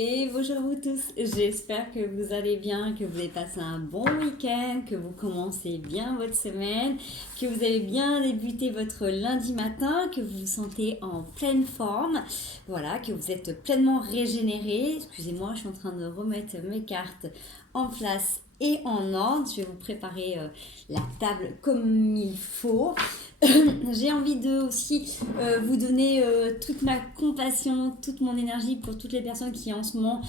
Et bonjour à vous tous, j'espère que vous allez bien, que vous avez passé un bon week-end, que vous commencez bien votre semaine, que vous avez bien débuté votre lundi matin, que vous vous sentez en pleine forme, voilà, que vous êtes pleinement régénéré. Excusez-moi, je suis en train de remettre mes cartes en place et en ordre. Je vais vous préparer la table comme il faut. J'ai envie de aussi vous donner toute ma compassion, toute mon énergie pour toutes les personnes qui en ce moment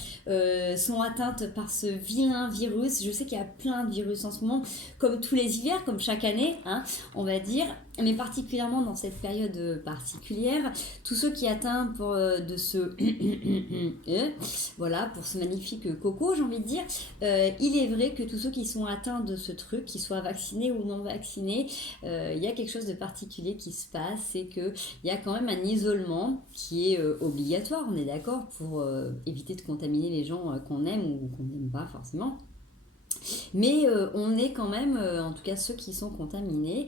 sont atteintes par ce vilain virus. Je sais qu'il y a plein de virus en ce moment, comme tous les hivers, comme chaque année, hein, on va dire, mais particulièrement dans cette période particulière, tous ceux qui atteignent de ce voilà, pour ce magnifique coco, j'ai envie de dire, il est vrai que tous ceux qui sont atteints de ce truc, qu'ils soient vaccinés ou non vaccinés, il y a quelque chose de particulier qui se passe, c'est qu'il y a quand même un isolement qui est obligatoire, on est d'accord, pour éviter de contaminer les gens qu'on aime ou qu'on n'aime pas forcément. Mais on est quand même, en tout cas ceux qui sont contaminés,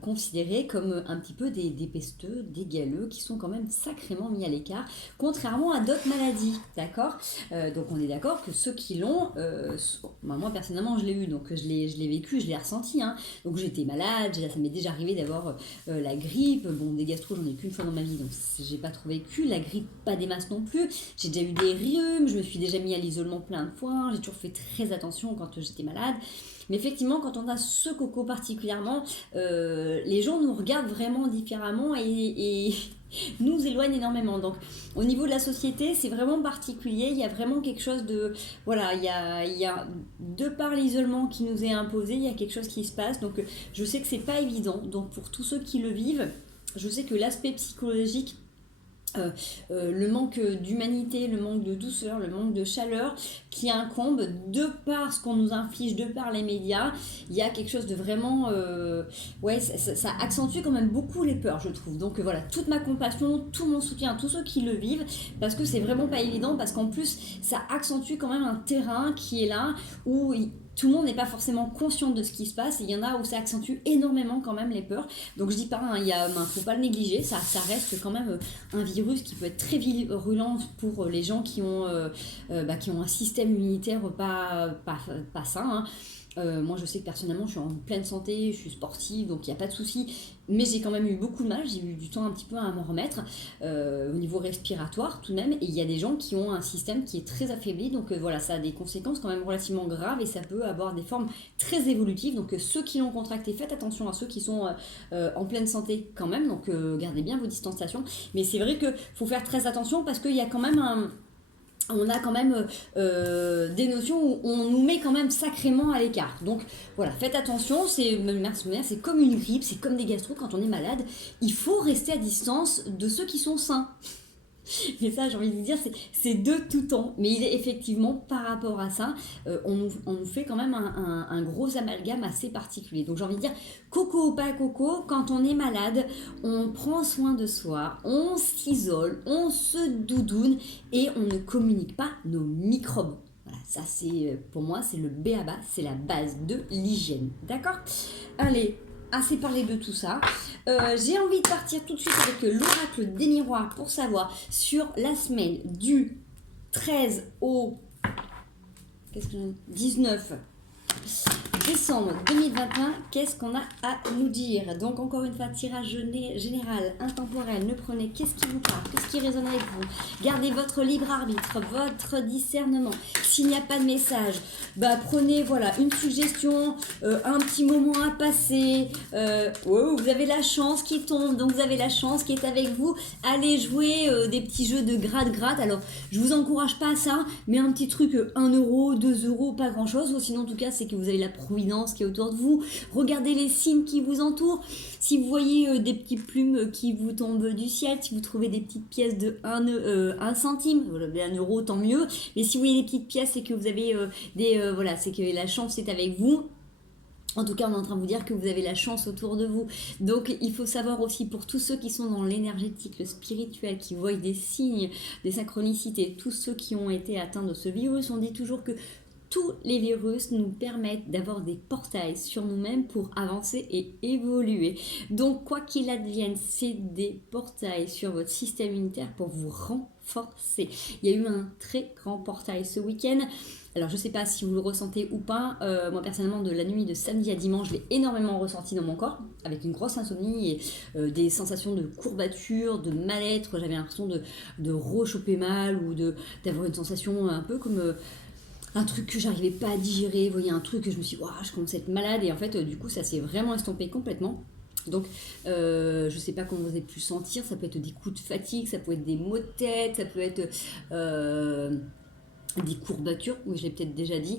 considérés comme un petit peu des pesteux, des galeux, qui sont quand même sacrément mis à l'écart, contrairement à d'autres maladies, d'accord. Donc on est d'accord que ceux qui l'ont, moi personnellement je l'ai eu, donc je l'ai vécu, je l'ai ressenti, hein. Donc j'étais malade, ça m'est déjà arrivé d'avoir la grippe, bon des gastro j'en ai qu'une fois dans ma vie, donc j'ai pas trop vécu, la grippe pas des masses non plus, j'ai déjà eu des rhumes, je me suis déjà mis à l'isolement plein de fois, j'ai toujours fait très attention quand j'étais malade. Mais effectivement, quand on a ce coco particulièrement, les gens nous regardent vraiment différemment et nous éloignent énormément. Donc, au niveau de la société, c'est vraiment particulier. Il y a vraiment quelque chose de... Voilà, il y a de par l'isolement qui nous est imposé, il y a quelque chose qui se passe. Donc, je sais que c'est pas évident. Donc, pour tous ceux qui le vivent, je sais que l'aspect psychologique, le manque d'humanité, le manque de douceur, le manque de chaleur qui incombe de par ce qu'on nous inflige, de par les médias, il y a quelque chose de vraiment... ouais, ça accentue quand même beaucoup les peurs, je trouve. Donc voilà, toute ma compassion, tout mon soutien à tous ceux qui le vivent, parce que c'est vraiment pas évident, parce qu'en plus, ça accentue quand même un terrain qui est là, où tout le monde n'est pas forcément conscient de ce qui se passe, et il y en a où ça accentue énormément quand même les peurs. Donc je dis pas, hein, faut pas le négliger, ça reste quand même un virus qui peut être très virulent pour les gens qui ont un système immunitaire pas sain, hein. Moi je sais que personnellement je suis en pleine santé, je suis sportive, donc il n'y a pas de souci, mais j'ai quand même eu beaucoup de mal, j'ai eu du temps un petit peu à m'en remettre au niveau respiratoire tout de même, et il y a des gens qui ont un système qui est très affaibli, donc voilà, ça a des conséquences quand même relativement graves et ça peut avoir des formes très évolutives. Donc ceux qui l'ont contracté, faites attention à ceux qui sont en pleine santé quand même, donc gardez bien vos distanciations, mais c'est vrai qu'il faut faire très attention parce qu'il y a quand même on a quand même des notions où on nous met quand même sacrément à l'écart. Donc voilà, faites attention, c'est comme une grippe, c'est comme des gastro quand on est malade. Il faut rester à distance de ceux qui sont sains. Mais ça, j'ai envie de dire, c'est de tout temps. Mais il est effectivement, par rapport à ça, on nous fait quand même un gros amalgame assez particulier. Donc j'ai envie de dire, coco ou pas coco, quand on est malade, on prend soin de soi, on s'isole, on se doudoune et on ne communique pas nos microbes. Voilà, ça c'est, pour moi, c'est le b.a.-ba, c'est la base de l'hygiène. D'accord ? Allez, assez parlé de tout ça. J'ai envie de partir tout de suite avec l'oracle des miroirs pour savoir sur la semaine du 13 au 19 décembre 2021, qu'est-ce qu'on a à nous dire? Donc encore une fois, tirage général, intemporel, ne prenez qu'est-ce qui vous parle, qu'est-ce qui résonne avec vous, gardez votre libre arbitre, votre discernement. S'il n'y a pas de message, prenez voilà une suggestion, un petit moment à passer, vous avez la chance qui tombe, donc vous avez la chance qui est avec vous, allez jouer des petits jeux de gratte-gratte. Alors je vous encourage pas à ça, mais un petit truc 1 euro, 2 euros, pas grand chose, ou sinon en tout cas c'est que vous avez la providence qui est autour de vous. Regardez les signes qui vous entourent. Si vous voyez des petites plumes qui vous tombent du ciel, si vous trouvez des petites pièces de 1 centime, vous avez 1 euro, tant mieux. Mais si vous voyez des petites pièces, c'est que vous avez c'est que la chance est avec vous. En tout cas, on est en train de vous dire que vous avez la chance autour de vous. Donc, il faut savoir aussi pour tous ceux qui sont dans l'énergétique, le spirituel, qui voient des signes, des synchronicités, tous ceux qui ont été atteints de ce virus, on dit toujours que tous les virus nous permettent d'avoir des portails sur nous-mêmes pour avancer et évoluer. Donc, quoi qu'il advienne, c'est des portails sur votre système immunitaire pour vous renforcer. Il y a eu un très grand portail ce week-end. Alors, je ne sais pas si vous le ressentez ou pas. Moi, personnellement, de la nuit de samedi à dimanche, je l'ai énormément ressenti dans mon corps, avec une grosse insomnie et des sensations de courbature, de mal-être. J'avais l'impression de rechoper mal ou d'avoir une sensation un peu comme un truc que j'arrivais pas à digérer. Vous voyez, un truc que je me suis dit, waouh, je commence à être malade. Et en fait, du coup, ça s'est vraiment estompé complètement. Donc, je sais pas comment vous avez pu sentir. Ça peut être des coups de fatigue, ça peut être des maux de tête, ça peut être des courbatures, oui je l'ai peut-être déjà dit,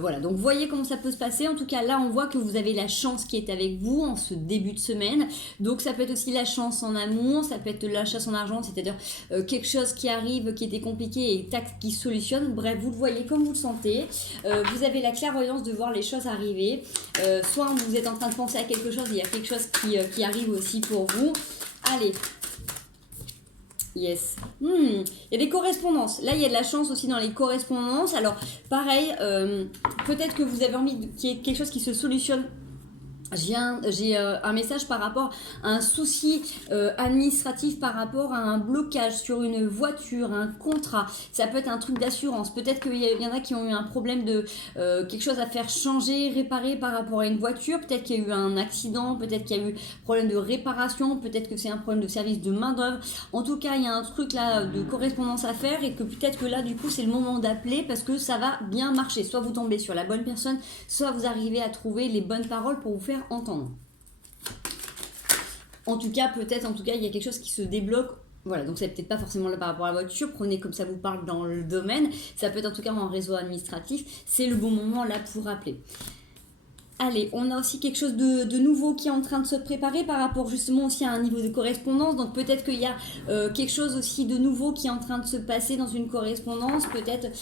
voilà, donc voyez comment ça peut se passer. En tout cas là on voit que vous avez la chance qui est avec vous en ce début de semaine, donc ça peut être aussi la chance en amour, ça peut être la chasse en argent, c'est-à-dire quelque chose qui arrive, qui était compliqué et tac, qui solutionne. Bref, vous le voyez comme vous le sentez, vous avez la clairvoyance de voir les choses arriver, soit vous êtes en train de penser à quelque chose, il y a quelque chose qui arrive aussi pour vous. Allez, yes. Il y a des correspondances. Là, il y a de la chance aussi dans les correspondances. Alors, pareil, peut-être que vous avez envie qu'il y ait quelque chose qui se solutionne. J'ai un message par rapport à un souci administratif, par rapport à un blocage sur une voiture, un contrat. Ça peut être un truc d'assurance. Peut-être qu'il y en a qui ont eu un problème de quelque chose à faire changer, réparer par rapport à une voiture. Peut-être qu'il y a eu un accident, peut-être qu'il y a eu problème de réparation, peut-être que c'est un problème de service de main-d'œuvre. En tout cas, il y a un truc là de correspondance à faire et que peut-être que là, du coup, c'est le moment d'appeler parce que ça va bien marcher. Soit vous tombez sur la bonne personne, soit vous arrivez à trouver les bonnes paroles pour vous faire entendre. En tout cas, il y a quelque chose qui se débloque. Voilà, donc c'est peut-être pas forcément là par rapport à la voiture, prenez comme ça vous parle dans le domaine, ça peut être en tout cas en réseau administratif, c'est le bon moment là pour appeler. Allez, on a aussi quelque chose de nouveau qui est en train de se préparer par rapport justement aussi à un niveau de correspondance. Donc peut-être qu'il y a quelque chose aussi de nouveau qui est en train de se passer dans une correspondance. Peut-être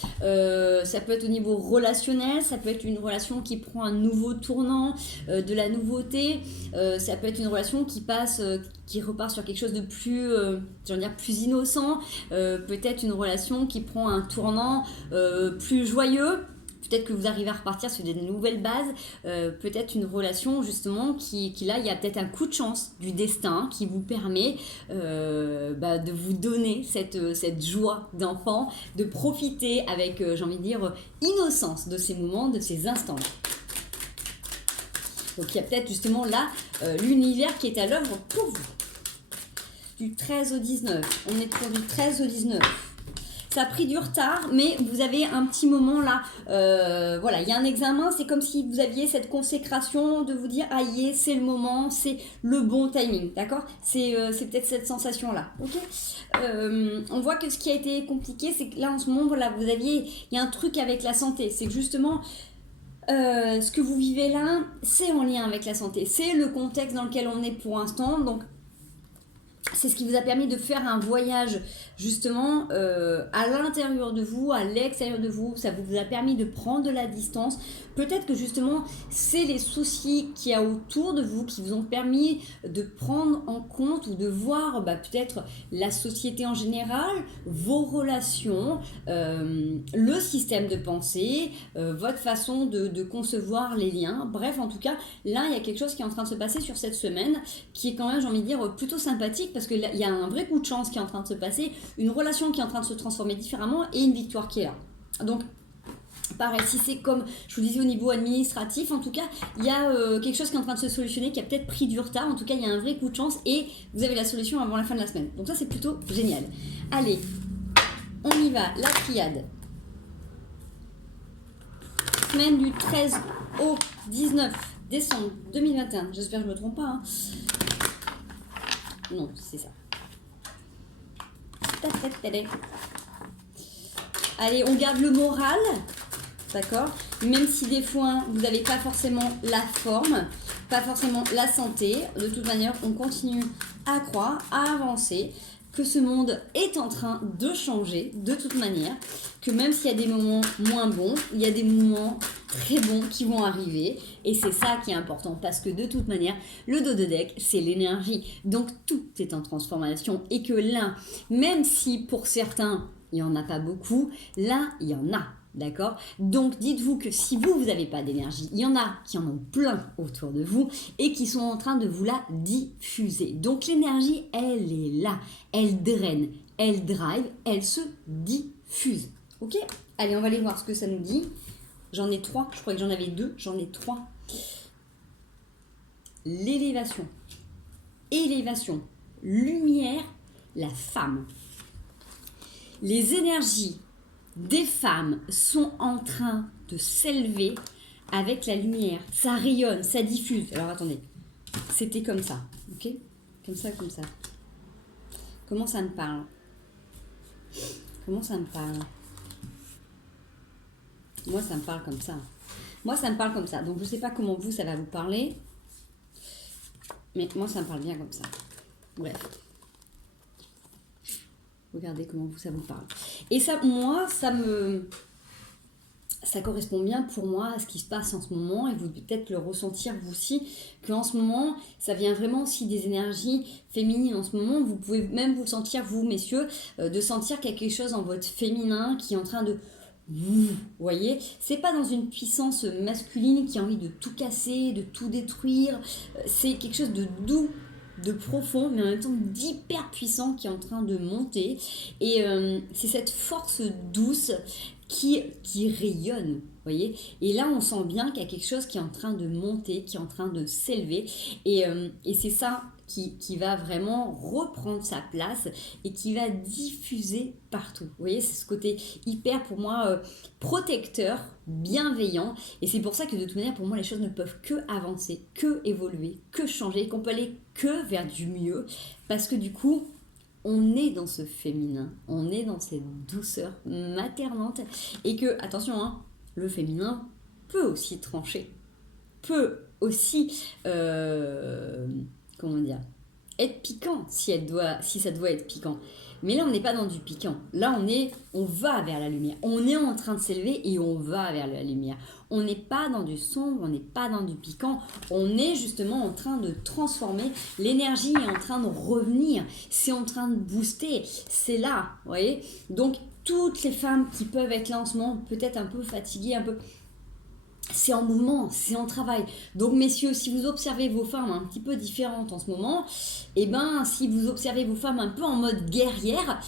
ça peut être au niveau relationnel, ça peut être une relation qui prend un nouveau tournant, de la nouveauté. Ça peut être une relation qui passe, qui repart sur quelque chose de plus, plus innocent. Peut-être une relation qui prend un tournant plus joyeux. Peut-être que vous arrivez à repartir sur des nouvelles bases, peut-être une relation justement qui là, il y a peut-être un coup de chance du destin qui vous permet de vous donner cette joie d'enfant, de profiter avec, innocence de ces moments, de ces instants-là. Donc il y a peut-être justement là l'univers qui est à l'œuvre pour vous. Du 13 au 19, on est pour du 13 au 19. Ça a pris du retard, mais vous avez un petit moment là, il y a un examen, c'est comme si vous aviez cette consécration de vous dire, ah yeah, c'est le moment, c'est le bon timing, d'accord, c'est peut-être cette sensation-là, ok. On voit que ce qui a été compliqué, c'est que là en ce moment, voilà, il y a un truc avec la santé, c'est que justement, ce que vous vivez là, c'est en lien avec la santé, c'est le contexte dans lequel on est pour l'instant, donc c'est ce qui vous a permis de faire un voyage justement à l'intérieur de vous, à l'extérieur de vous. Ça vous a permis de prendre de la distance. Peut-être que justement, c'est les soucis qu'il y a autour de vous qui vous ont permis de prendre en compte ou de voir peut-être la société en général, vos relations, le système de pensée, votre façon de concevoir les liens. Bref, en tout cas, là, il y a quelque chose qui est en train de se passer sur cette semaine qui est quand même, j'ai envie de dire, plutôt sympathique parce qu'il y a un vrai coup de chance qui est en train de se passer, une relation qui est en train de se transformer différemment et une victoire qui est là. Donc, pareil, si c'est comme je vous disais au niveau administratif, en tout cas, il y a quelque chose qui est en train de se solutionner, qui a peut-être pris du retard. En tout cas, il y a un vrai coup de chance et vous avez la solution avant la fin de la semaine. Donc ça, c'est plutôt génial. Allez, on y va. La triade. Semaine du 13 au 19 décembre 2021. J'espère que je ne me trompe pas. Hein. Non, c'est ça. Allez, on garde le moral. D'accord ? Même si des fois, vous n'avez pas forcément la forme, pas forcément la santé, de toute manière, on continue à croire, à avancer, que ce monde est en train de changer de toute manière, que même s'il y a des moments moins bons, il y a des moments très bons qui vont arriver et c'est ça qui est important parce que de toute manière, le dos de deck, c'est l'énergie. Donc tout est en transformation et que là, même si pour certains, il n'y en a pas beaucoup, là, il y en a. D'accord? Donc, dites-vous que si vous n'avez pas d'énergie, il y en a qui en ont plein autour de vous et qui sont en train de vous la diffuser. Donc, l'énergie, elle est là. Elle draine, elle drive, elle se diffuse. Ok? Allez, on va aller voir ce que ça nous dit. J'en ai 3. Je croyais que j'en avais 2. J'en ai 3. L'élévation. Élévation. Lumière. La femme. Les énergies des femmes sont en train de s'élever avec la lumière. Ça rayonne, ça diffuse. Alors attendez, c'était comme ça, ok? Comme ça, comme ça. Comment ça me parle? Comment ça me parle? Moi, ça me parle comme ça. Moi, ça me parle comme ça. Donc, je ne sais pas comment vous, ça va vous parler. Mais moi, ça me parle bien comme ça. Bref. Regardez comment vous, ça vous parle. Et ça, moi, ça correspond bien pour moi à ce qui se passe en ce moment. Et vous peut-être le ressentir vous aussi, qu'en ce moment, ça vient vraiment aussi des énergies féminines en ce moment. Vous pouvez même vous le sentir, vous, messieurs, de sentir qu'il y a quelque chose en votre féminin qui est en train de... Vous voyez, c'est pas dans une puissance masculine qui a envie de tout casser, de tout détruire. C'est quelque chose de doux, de profond, mais en même temps d'hyper puissant qui est en train de monter. Et c'est cette force douce qui rayonne, vous voyez. Et là, on sent bien qu'il y a quelque chose qui est en train de monter, qui est en train de s'élever. Et c'est ça qui va vraiment reprendre sa place et qui va diffuser partout. Vous voyez, c'est ce côté hyper, pour moi, protecteur, bienveillant. Et c'est pour ça que de toute manière, pour moi, les choses ne peuvent que avancer, que évoluer, que changer, qu'on peut aller que vers du mieux. Parce que du coup, on est dans ce féminin, on est dans cette douceur maternante. Et que, attention, hein, le féminin peut aussi trancher, peut aussi... comment dire, être piquant si ça doit être piquant. Mais là, on n'est pas dans du piquant. Là, on va vers la lumière. On est en train de s'élever et on va vers la lumière. On n'est pas dans du sombre, on n'est pas dans du piquant. On est justement en train de transformer. L'énergie est en train de revenir. C'est en train de booster. C'est là, vous voyez. Donc, toutes les femmes qui peuvent être là en ce moment, peut-être un peu fatiguées, un peu... C'est en mouvement, c'est en travail. Donc messieurs, si vous observez vos femmes un petit peu différentes en ce moment, et ben si vous observez vos femmes un peu en mode guerrière,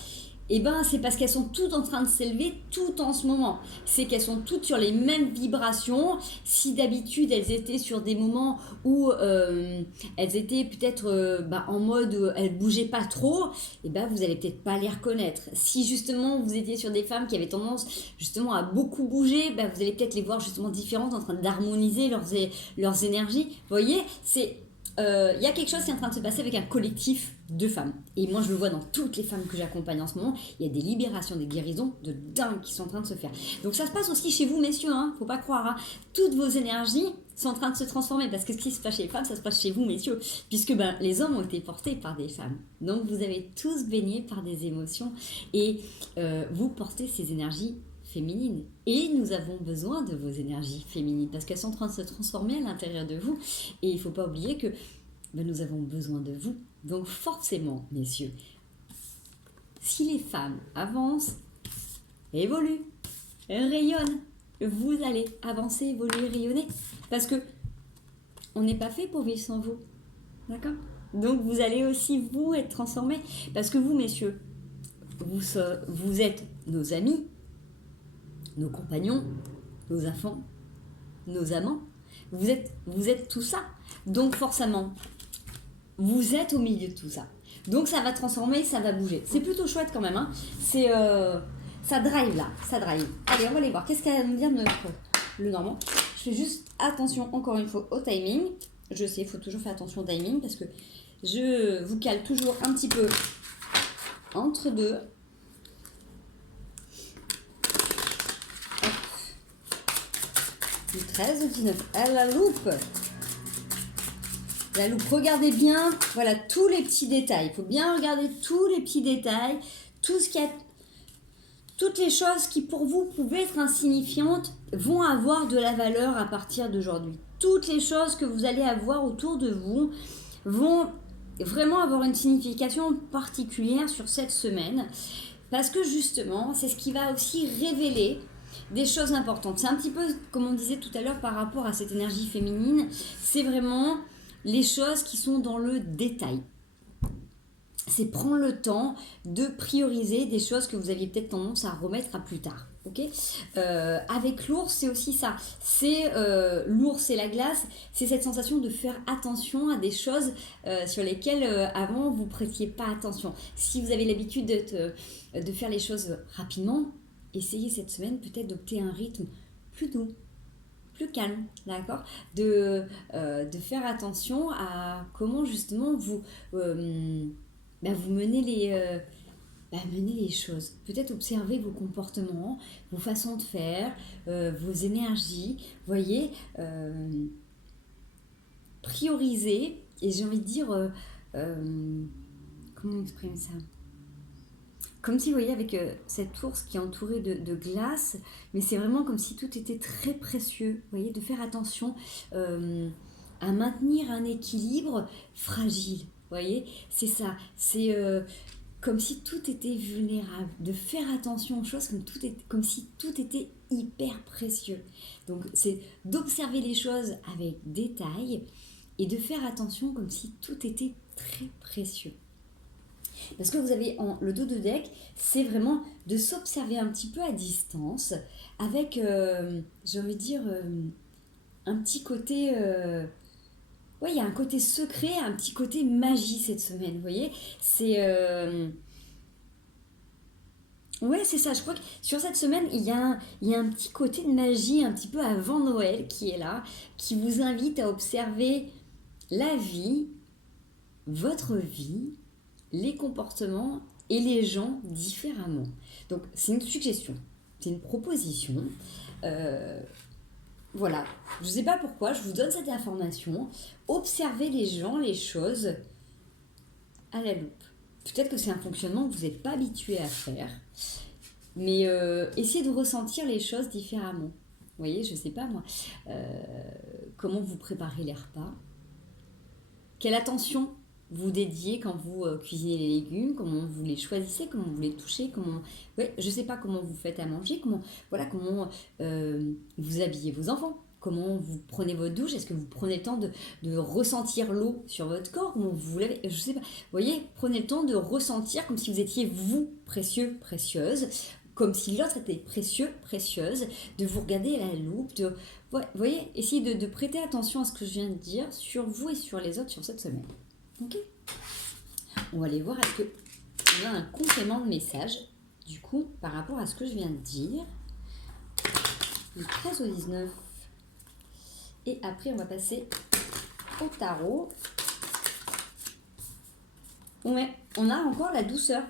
et ben c'est parce qu'elles sont toutes en train de s'élever tout en ce moment. C'est qu'elles sont toutes sur les mêmes vibrations. Si d'habitude elles étaient sur des moments où elles étaient peut-être en mode elles bougeaient pas trop, et ben vous allez peut-être pas les reconnaître. Si justement vous étiez sur des femmes qui avaient tendance justement à beaucoup bouger, ben vous allez peut-être les voir justement différentes, en train d'harmoniser leurs énergies. Vous voyez, y a quelque chose qui est en train de se passer avec un collectif de femmes. Et moi, je le vois dans toutes les femmes que j'accompagne en ce moment. Il y a des libérations, des guérisons de dingue qui sont en train de se faire. Donc ça se passe aussi chez vous, messieurs, hein, faut pas croire. Hein. Toutes vos énergies sont en train de se transformer. Parce que ce qui se passe chez les femmes, ça se passe chez vous, messieurs. Puisque les hommes ont été portés par des femmes. Donc vous avez tous baigné par des émotions. Et vous portez ces énergies féminines. Et nous avons besoin de vos énergies féminines parce qu'elles sont en train de se transformer à l'intérieur de vous. Et il ne faut pas oublier que nous avons besoin de vous. Donc forcément, messieurs, si les femmes avancent, évoluent, rayonnent, vous allez avancer, évoluer, rayonner. Parce que on n'est pas fait pour vivre sans vous. D'accord? Donc vous allez aussi, vous, être transformés. Parce que vous, messieurs, vous êtes nos amis, nos compagnons, nos enfants, nos amants. Vous êtes tout ça. Donc forcément, vous êtes au milieu de tout ça. Donc ça va transformer, ça va bouger. C'est plutôt chouette quand même. Hein. Ça drive là, ça drive. Allez, on va aller voir. Qu'est-ce qu'elle va nous dire le normand? Je fais juste attention encore une fois au timing. Je sais, il faut toujours faire attention au timing parce que je vous cale toujours un petit peu entre deux. Du 13 au 19. À la loupe. La loupe, regardez bien, voilà tous les petits détails. Il faut bien regarder tous les petits détails, toutes les choses qui pour vous pouvaient être insignifiantes vont avoir de la valeur à partir d'aujourd'hui. Toutes les choses que vous allez avoir autour de vous vont vraiment avoir une signification particulière sur cette semaine parce que justement, c'est ce qui va aussi révéler des choses importantes. C'est un petit peu comme on disait tout à l'heure par rapport à cette énergie féminine, c'est vraiment les choses qui sont dans le détail. C'est prendre le temps de prioriser des choses que vous aviez peut-être tendance à remettre à plus tard. Okay, avec l'ours, c'est aussi ça. C'est l'ours et la glace, c'est cette sensation de faire attention à des choses sur lesquelles avant vous prêtiez pas attention. Si vous avez l'habitude de faire les choses rapidement, essayez cette semaine peut-être d'opter un rythme plus doux, plus calme, d'accord, de faire attention à comment justement vous vous menez les choses. Peut-être observer vos comportements, vos façons de faire, vos énergies. Voyez, prioriser. Et j'ai envie de dire, comment exprimer ça? Comme si, vous voyez, avec cet ours qui est entouré de glace, mais c'est vraiment comme si tout était très précieux. Vous voyez, de faire attention à maintenir un équilibre fragile. Vous voyez, c'est ça. C'est comme si tout était vulnérable. De faire attention aux choses comme si tout était hyper précieux. Donc, c'est d'observer les choses avec détail et de faire attention comme si tout était très précieux. Parce que vous avez le dos de deck, c'est vraiment de s'observer un petit peu à distance avec, j'ai envie de dire, un petit côté... ouais, il y a un côté secret, un petit côté magie cette semaine, vous voyez. C'est... ouais, c'est ça. Je crois que sur cette semaine, il y a un petit côté de magie un petit peu avant Noël qui est là, qui vous invite à observer la vie, votre vie, les comportements et les gens différemment. Donc, c'est une suggestion, c'est une proposition. Voilà, je ne sais pas pourquoi, je vous donne cette information. Observez les gens, les choses à la loupe. Peut-être que c'est un fonctionnement que vous n'êtes pas habitué à faire, mais essayez de ressentir les choses différemment. Vous voyez, je ne sais pas moi, comment vous préparez les repas, quelle attention vous dédiez quand vous cuisinez les légumes, comment vous les choisissez, comment vous les touchez, je ne sais pas comment vous faites à manger, comment vous habillez vos enfants, comment vous prenez votre douche, est-ce que vous prenez le temps de ressentir l'eau sur votre corps, comment vous vous lavez, je sais pas. Vous voyez, prenez le temps de ressentir comme si vous étiez vous précieux, précieuse, comme si l'autre était précieux, précieuse, de vous regarder à la loupe, vous voyez, essayez de prêter attention à ce que je viens de dire sur vous et sur les autres sur cette semaine. Ok. On va aller voir est-ce qu'il y a un complément de message du coup par rapport à ce que je viens de dire. Du 13 au 19. Et après on va passer au tarot. Ouais, on a encore la douceur.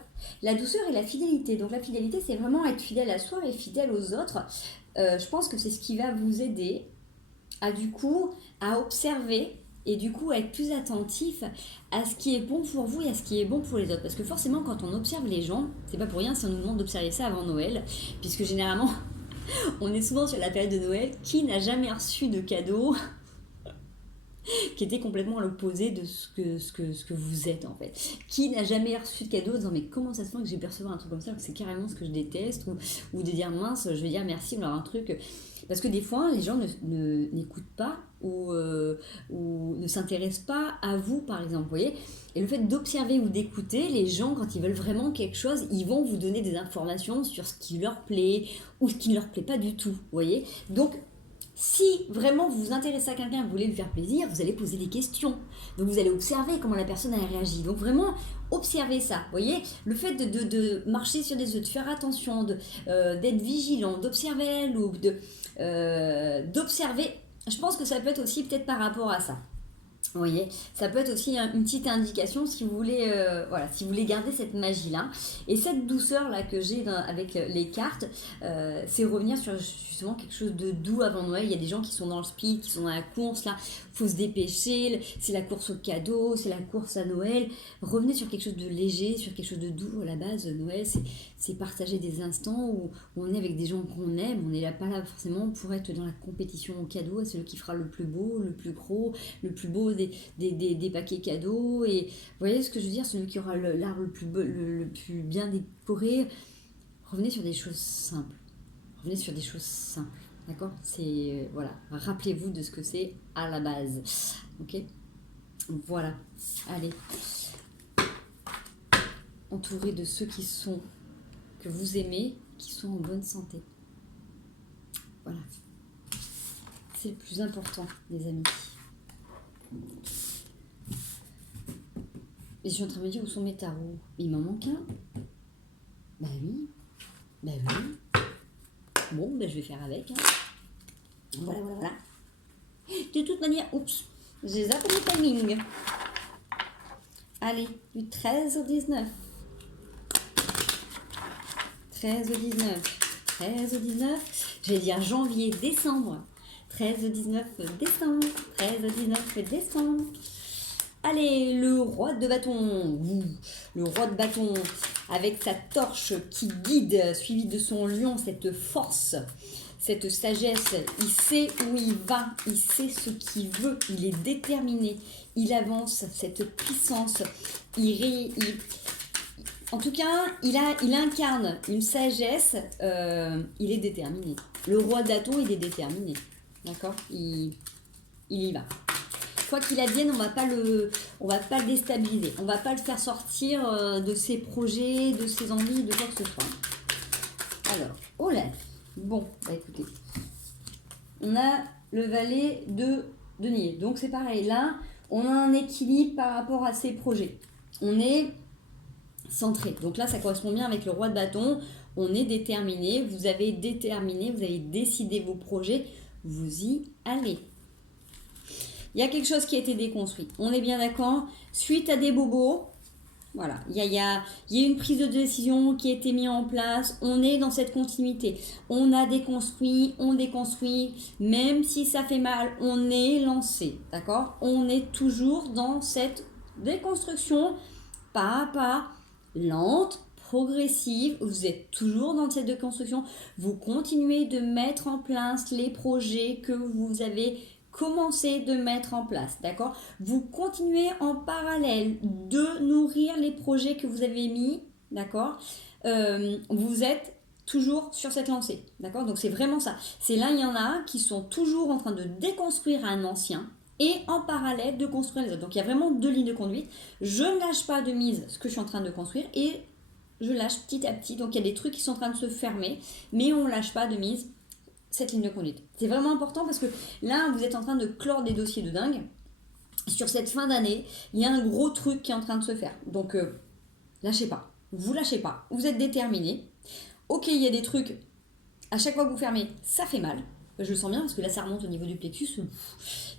La douceur et la fidélité. Donc la fidélité, c'est vraiment être fidèle à soi et fidèle aux autres. Je pense que c'est ce qui va vous aider à observer et du coup à être plus attentif à ce qui est bon pour vous et à ce qui est bon pour les autres. Parce que forcément, quand on observe les gens, c'est pas pour rien si on nous demande d'observer ça avant Noël, puisque généralement, on est souvent sur la période de Noël. Qui n'a jamais reçu de cadeau qui était complètement à l'opposé de ce que vous êtes en fait. Qui n'a jamais reçu de cadeau en disant mais comment ça se fait que j'ai pu recevoir un truc comme ça, que c'est carrément ce que je déteste, ou de dire mince, je vais dire merci, ou alors un truc... Parce que des fois, les gens n'écoutent pas ou ne s'intéressent pas à vous, par exemple, vous voyez. Et le fait d'observer ou d'écouter, les gens, quand ils veulent vraiment quelque chose, ils vont vous donner des informations sur ce qui leur plaît ou ce qui ne leur plaît pas du tout, vous voyez. Donc, si vraiment vous vous intéressez à quelqu'un, vous voulez lui faire plaisir, vous allez poser des questions. Donc vous allez observer comment la personne a réagi. Donc vraiment, observez ça. Vous voyez, le fait de marcher sur des œufs, de faire attention, d'être vigilant, d'observer la loupe, d'observer, je pense que ça peut être aussi peut-être par rapport à ça. Vous voyez, ça peut être aussi une petite indication si vous voulez, si vous voulez garder cette magie-là. Et cette douceur-là que j'ai avec les cartes, c'est revenir sur justement quelque chose de doux avant Noël. Il y a des gens qui sont dans le speed, qui sont dans la course, là, faut se dépêcher, c'est la course au cadeau, c'est la course à Noël. Revenez sur quelque chose de léger, sur quelque chose de doux. À la base, Noël, c'est partager des instants où on est avec des gens qu'on aime. On n'est pas là forcément pour être dans la compétition au cadeau, à celui qui fera le plus beau, le plus gros, le plus beau des paquets cadeaux. Et vous voyez ce que je veux dire, celui qui aura l'arbre le plus bien décoré. Revenez sur des choses simples. Venez sur des choses simples. D'accord? C'est, voilà, rappelez-vous de ce que c'est à la base. Ok? Voilà. Allez. Entouré de ceux que vous aimez, qui sont en bonne santé. Voilà. C'est le plus important, les amis. Et je suis en train de me dire où sont mes tarots. Il m'en manque un. Bah oui. Bah oui. Bon, ben je vais faire avec. Hein. Voilà, voilà, voilà. De toute manière, oups, j'ai zappé le timing. Allez, du 13 au 19. 13 au 19. 13 au 19. J'allais dire janvier, décembre. 13 au 19 décembre. 13 au 19 décembre. Allez, le roi de bâton. Le roi de bâton avec sa torche qui guide, suivi de son lion, cette force, cette sagesse. Il sait où il va, il sait ce qu'il veut, il est déterminé, il avance, cette puissance. En tout cas, il incarne une sagesse, il est déterminé. Le roi de bâton, il est déterminé. D'accord, il y va. Quoi qu'il advienne, on va pas le déstabiliser. On va pas le faire sortir de ses projets, de ses envies, de quoi que ce soit. Alors, oh là, bon, bah écoutez, on a le valet de denier. Donc c'est pareil, là, on a un équilibre par rapport à ses projets. On est centré. Donc là, ça correspond bien avec le roi de bâton. On est déterminé, vous avez décidé vos projets, vous y allez. Il y a quelque chose qui a été déconstruit. On est bien d'accord. Suite à des bobos, voilà, il y a une prise de décision qui a été mise en place. On est dans cette continuité. On a déconstruit, on déconstruit. Même si ça fait mal, on est lancé. D'accord? On est toujours dans cette déconstruction pas à pas, lente, progressive. Vous êtes toujours dans cette déconstruction. Vous continuez de mettre en place les projets que vous avez commencez de mettre en place, d'accord? Vous continuez en parallèle de nourrir les projets que vous avez mis, d'accord? Vous êtes toujours sur cette lancée, d'accord? Donc c'est vraiment ça. C'est là, il y en a qui sont toujours en train de déconstruire un ancien et en parallèle de construire les autres. Donc il y a vraiment deux lignes de conduite. Je ne lâche pas de mise ce que je suis en train de construire et je lâche petit à petit. Donc il y a des trucs qui sont en train de se fermer, mais on ne lâche pas de mise cette ligne de conduite. C'est vraiment important parce que là, vous êtes en train de clore des dossiers de dingue. Sur cette fin d'année, il y a un gros truc qui est en train de se faire. Donc, lâchez pas. Vous lâchez pas. Vous êtes déterminé. Ok, il y a des trucs. À chaque fois que vous fermez, ça fait mal. Je le sens bien parce que là, ça remonte au niveau du plexus.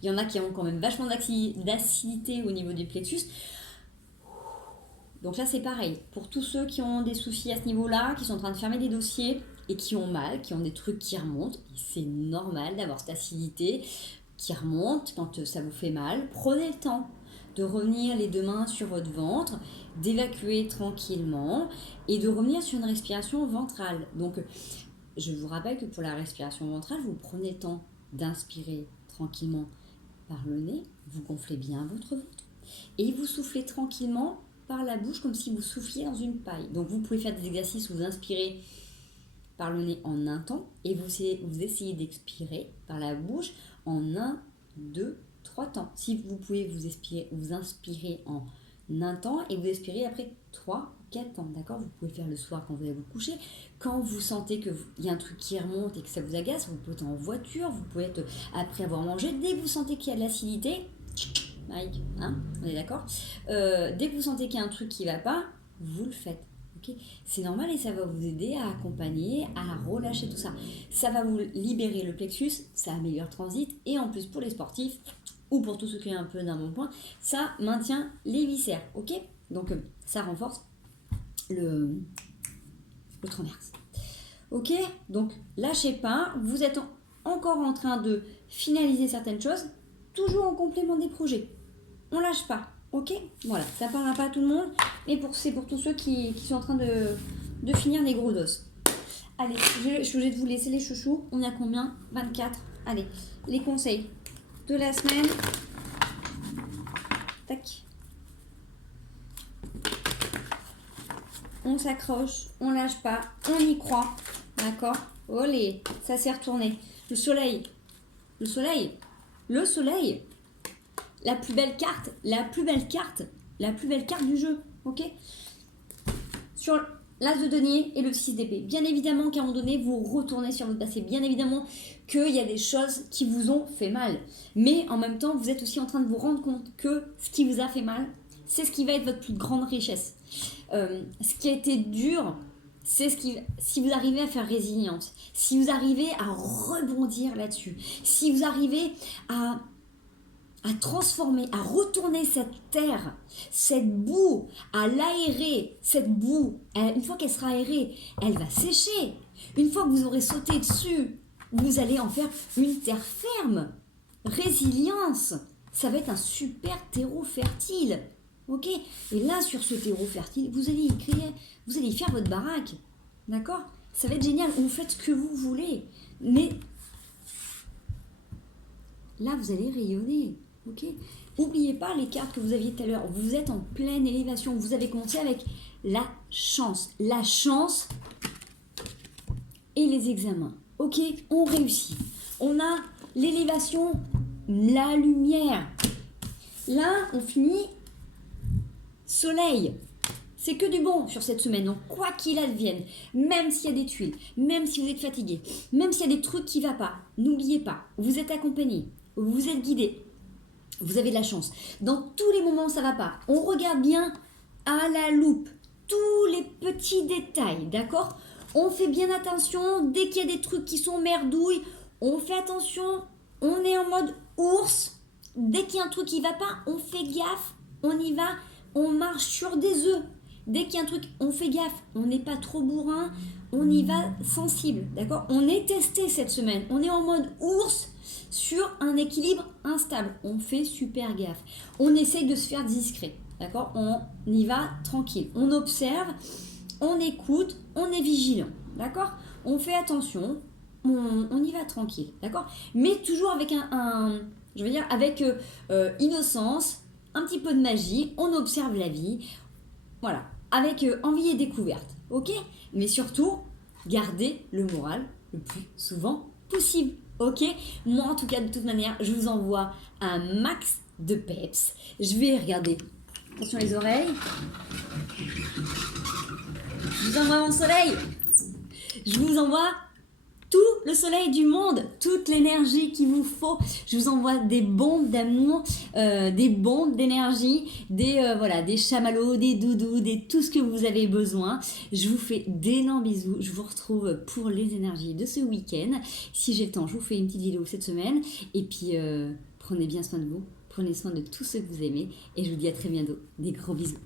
Il y en a qui ont quand même vachement d'acidité au niveau du plexus. Donc là, c'est pareil. Pour tous ceux qui ont des soucis à ce niveau-là, qui sont en train de fermer des dossiers, et qui ont mal, qui ont des trucs qui remontent. C'est normal d'avoir cette acidité qui remonte quand ça vous fait mal. Prenez le temps de revenir les deux mains sur votre ventre, d'évacuer tranquillement et de revenir sur une respiration ventrale. Donc, je vous rappelle que pour la respiration ventrale, vous prenez le temps d'inspirer tranquillement par le nez, vous gonflez bien votre ventre et vous soufflez tranquillement par la bouche comme si vous souffliez dans une paille. Donc, vous pouvez faire des exercices où vous inspirez par le nez en un temps et vous essayez d'expirer par la bouche en 1, 2, 3 temps. Si vous pouvez vous inspirer en un temps et vous expirez après 3, 4 temps. D'accord? Vous pouvez faire le soir quand vous allez vous coucher. Quand vous sentez qu'il y a un truc qui remonte et que ça vous agace, vous pouvez être en voiture, vous pouvez être après avoir mangé. Dès que vous sentez qu'il y a de l'acidité, Mike, hein, on est d'accord? Dès que vous sentez qu'il y a un truc qui ne va pas, vous le faites. C'est normal et ça va vous aider à accompagner, à relâcher tout ça. Ça va vous libérer le plexus, ça améliore le transit et en plus pour les sportifs ou pour tous ceux qui ont un peu d'un bon point, ça maintient les viscères, ok? Donc ça renforce le transverse. Ok? Donc lâchez pas, vous êtes encore en train de finaliser certaines choses, toujours en complément des projets. On lâche pas. Ok, voilà, ça parlera pas à tout le monde, mais c'est pour tous ceux qui sont en train de finir les gros dos. Allez, je suis obligée de vous laisser les chouchous. On est à combien? 24. Allez, les conseils de la semaine. Tac. On s'accroche, on lâche pas, on y croit. D'accord? Olé, ça s'est retourné. Le soleil. Le soleil. Le soleil. La plus belle carte. La plus belle carte. La plus belle carte du jeu. Ok? Sur l'as de denier et le 6 d'épée. Bien évidemment qu'à un moment donné, vous retournez sur votre passé. Bien évidemment qu'il y a des choses qui vous ont fait mal. Mais en même temps, vous êtes aussi en train de vous rendre compte que ce qui vous a fait mal, c'est ce qui va être votre plus grande richesse. Ce qui a été dur, c'est si vous arrivez à faire résilience, si vous arrivez à rebondir là-dessus, si vous arrivez à transformer, à retourner cette terre, cette boue, à l'aérer, cette boue, une fois qu'elle sera aérée, elle va sécher. Une fois que vous aurez sauté dessus, vous allez en faire une terre ferme. Résilience, ça va être un super terreau fertile. Ok? Et là, sur ce terreau fertile, vous allez y créer, vous allez y faire votre baraque. D'accord? Ça va être génial. Vous faites ce que vous voulez. Mais là, vous allez rayonner. Ok? N'oubliez pas les cartes que vous aviez tout à l'heure. Vous êtes en pleine élévation. Vous avez commencé avec la chance. La chance et les examens. Ok? On réussit. On a l'élévation, la lumière. Là, on finit soleil. C'est que du bon sur cette semaine. Donc, quoi qu'il advienne, même s'il y a des tuiles, même si vous êtes fatigué, même s'il y a des trucs qui ne vont pas, n'oubliez pas, vous êtes accompagné, vous êtes guidé. Vous avez de la chance. Dans tous les moments où ça ne va pas, on regarde bien à la loupe tous les petits détails, d'accord? On fait bien attention, dès qu'il y a des trucs qui sont merdouilles, on fait attention, on est en mode ours. Dès qu'il y a un truc qui ne va pas, on fait gaffe, on y va, on marche sur des œufs. Dès qu'il y a un truc, on fait gaffe, on n'est pas trop bourrin, on y va sensible, d'accord? On est testé cette semaine, on est en mode ours, sur un équilibre instable. On fait super gaffe. On essaye de se faire discret. D'accord? On y va tranquille. On observe, on écoute, on est vigilant. D'accord? On fait attention, on y va tranquille. D'accord? Mais toujours avec avec innocence, un petit peu de magie. On observe la vie. Voilà. Avec envie et découverte. Ok? Mais surtout, gardez le moral le plus souvent possible. Ok, moi en tout cas de toute manière je vous envoie un max de peps. Je vais regarder. Attention les oreilles. Je vous envoie mon soleil. Je vous envoie tout le soleil du monde, toute l'énergie qu'il vous faut. Je vous envoie des bombes d'amour, des bombes d'énergie, des chamallows, des doudous, tout ce que vous avez besoin. Je vous fais d'énormes bisous. Je vous retrouve pour les énergies de ce week-end. Si j'ai le temps, je vous fais une petite vidéo cette semaine. Et puis, prenez bien soin de vous. Prenez soin de tous ceux que vous aimez. Et je vous dis à très bientôt. Des gros bisous.